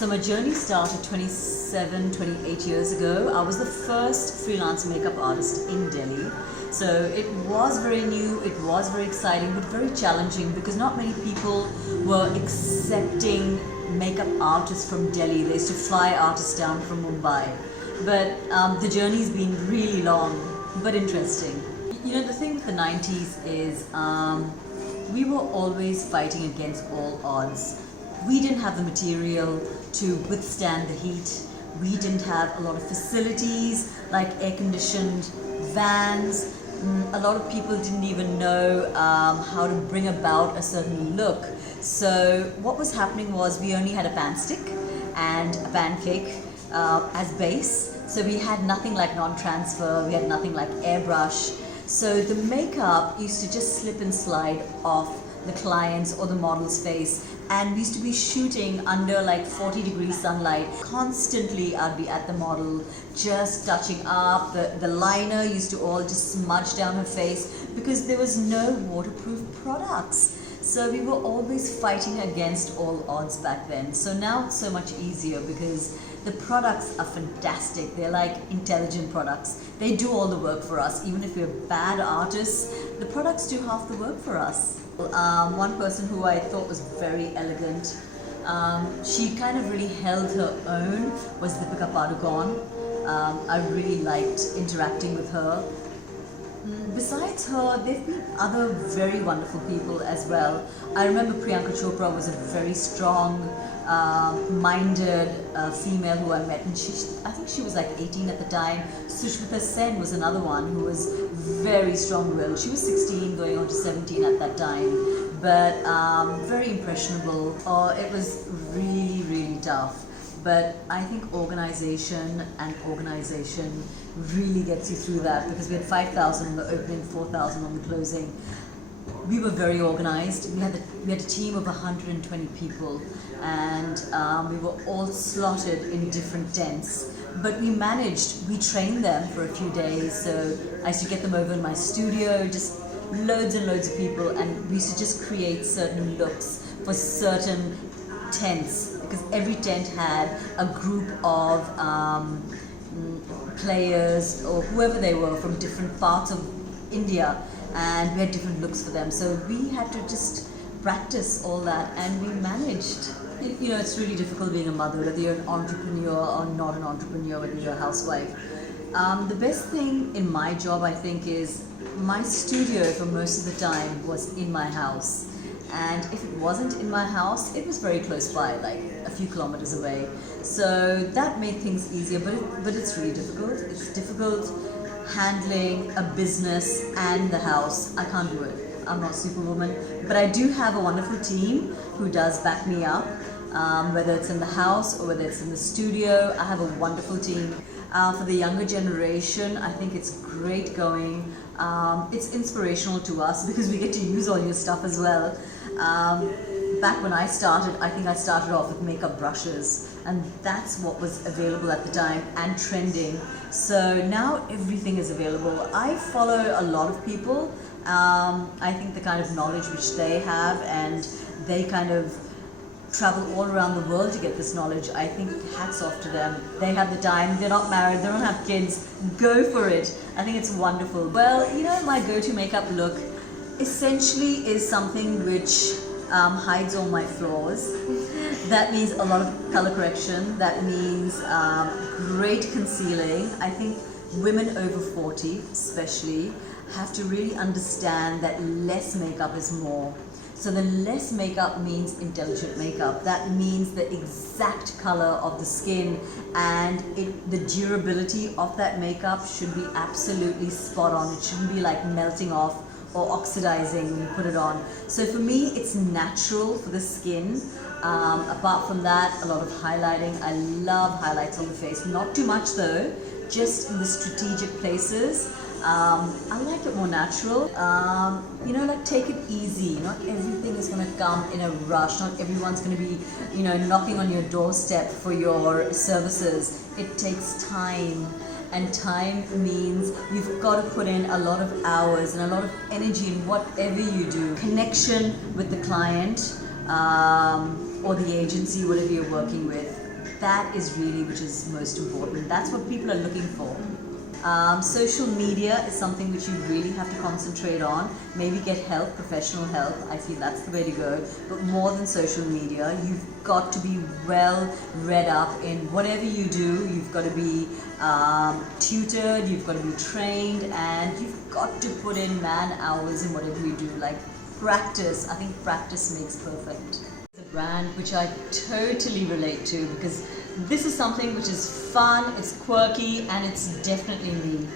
So my journey started 28 years ago. I was the first freelance makeup artist in Delhi. So it was very new, it was very exciting, but very challenging because not many people were accepting makeup artists from Delhi. They used to fly artists down from Mumbai. But the journey's been really long, but interesting. You know, the thing with the 90s is we were always fighting against all odds. We didn't have the material to withstand the heat. We didn't have a lot of facilities like air-conditioned vans. A lot of people didn't even know how to bring about a certain look. So what was happening was we only had a pan stick and a pancake as base. So we had nothing like non-transfer, we had nothing like airbrush. So the makeup used to just slip and slide off the client's or the model's face, and we used to be shooting under like 40-degree sunlight. Constantly I'd be at the model just touching up. The liner used to all just smudge down her face because there was no waterproof products. So we were always fighting against all odds back then. So now it's so much easier because the products are fantastic. They're like intelligent products. They do all the work for us. Even if we're bad artists, the products do half the work for us. One person who I thought was very elegant, she kind of really held her own, was Deepika Padukone. I really liked interacting with her. Besides her, there have been other very wonderful people as well. I remember Priyanka Chopra was a very strong minded female who I met, and I think she was like 18 at the time. Sushmita Sen was another one who was very strong-willed. She was 16 going on to 17 at that time, but very impressionable. It was really, really tough. But I think organization really gets you through that, because we had 5,000 on the opening, 4,000 on the closing. We were very organized. We had a team of 120 people, and we were all slotted in different tents. But we trained them for a few days. So I used to get them over in my studio, just loads and loads of people, and we used to just create certain looks for certain tents, because every tent had a group of players or whoever they were from different parts of India, and we had different looks for them. So we had to just practice all that, and we managed. You know, it's really difficult being a mother, whether you're an entrepreneur or not an entrepreneur, whether you're a housewife. The best thing in my job, I think, is my studio for most of the time was in my house. And if it wasn't in my house, it was very close by, like a few kilometers away. So that made things easier, but it's really difficult. It's difficult handling a business and the house. I can't do it. I'm not Superwoman, but I do have a wonderful team who does back me up, whether it's in the house or whether it's in the studio. I have a wonderful team. For the younger generation, I think it's great going. It's inspirational to us because we get to use all your stuff as well. Back when I started, I think I started off with makeup brushes, and that's what was available at the time and trending. So now everything is available. I follow a lot of people. I think the kind of knowledge which they have, and they kind of travel all around the world to get this knowledge. I think hats off to them. They have the time, they're not married, they don't have kids. Go for it. I think it's wonderful. Well, you know, my go-to makeup look essentially is something which hides all my flaws. That means a lot of color correction. That means great concealing. I think women over 40 especially have to really understand that less makeup is more. So the less makeup means intelligent makeup. That means the exact color of the skin, and the durability of that makeup should be absolutely spot on. It shouldn't be like melting off or oxidizing when you put it on. So for me, it's natural for the skin. Apart from that, a lot of highlighting. I love highlights on the face. Not too much though, just in the strategic places. I like it more natural. You know, like, take it easy. Not everything is going to come in a rush. Not everyone's going to be, you know, knocking on your doorstep for your services. It takes time. And time means you've got to put in a lot of hours and a lot of energy in whatever you do. Connection with the client or the agency, whatever you're working with. that is really which is most important. That's what people are looking for. Social media is something which you really have to concentrate on. Maybe get help, professional help. I feel that's the way to go. But more than social media, you've got to be well read up in whatever you do. You've got to be tutored, you've got to be trained, and you've got to put in man hours in whatever you do. Like practice. I think practice makes perfect. It's a brand which I totally relate to because this is something which is fun, it's quirky, and it's definitely me.